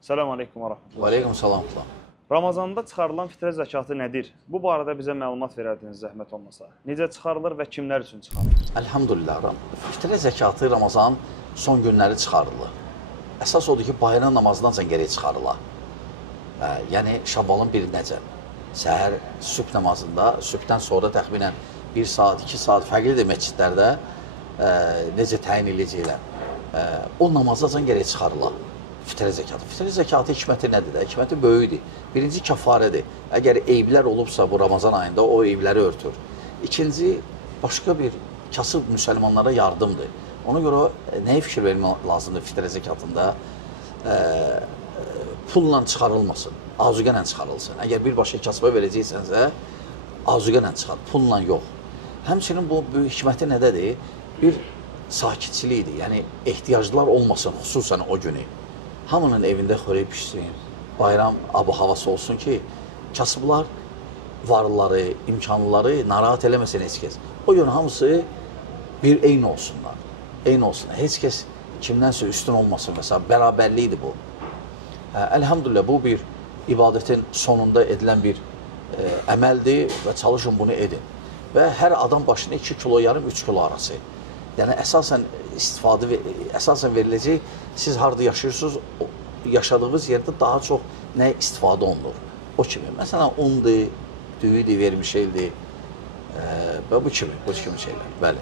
Selamun Aleyküm və Rəhmətullah. Və aleykum salam. Ramazanda çıxarılan fitrə zəkatı nədir? Bu barədə bizə məlumat verərdiniz zəhmət olmasa. Necə çıxarılır və kimlər üçün çıxarılır? Elhamdülillah. Fitrə zəkatı Ramazan son günləri çıxarılır. Əsas odur ki, bayram namazından sonra geriyə çıxarılar. Yəni Şəvvalın birindəcə. Səhər sübh namazında, sübhdən sonra təxminən 1 saat, 2 saat fərqlidir məscidlərdə necə təyin edəcəklər. O namazdan geriyə çıxarılar. Fitrə zəkatı. Fitrə zəkatı hikməti nədir? Hikməti böyükdür. Birinci kəfarədir. Əgər eyblər olubsa bu Ramazan ayında o eybləri örtür. İkinci, başqa bir kasıb müsəlmanlara yardımdır. Ona görə nəyə fikir vermək lazımdır fitrə zəkatında? Pulla çıxarılmasın, azuqə ilə çıxarılsın. Əgər birbaşa kasıba verəcəksənsə, azuqə ilə çıxar, pulla yox. Həmçinin bu hikməti nədədir? Bir sakitçilikdir, yəni ehtiyaclılar olmasın, xüsusən o günü. Hamının evində xörək pişsin, bayram havası olsun ki, kasıblar varlıları, imkanlıları narahat eləməsin heç kəs. O gün hamısı bir eyni olsunlar, eyni olsunlar. Heç kəs kimdənsə üstün olmasın, məsələn, bərabərlikdir bu. Elhamdülillah, bu bir ibadətin sonunda edilən bir əməldir və çalışın bunu edin. Və hər adam başına 2 kilo yarım, 3 kilo arası. Yəni, əsasən veriləcək, siz harada yaşayırsınız, yaşadığınız yerdə daha çox nə istifadə olunur? O kimi. Məsələn, undur, düyüdür, vermişeldir və bu kimi şeylər. Bəli.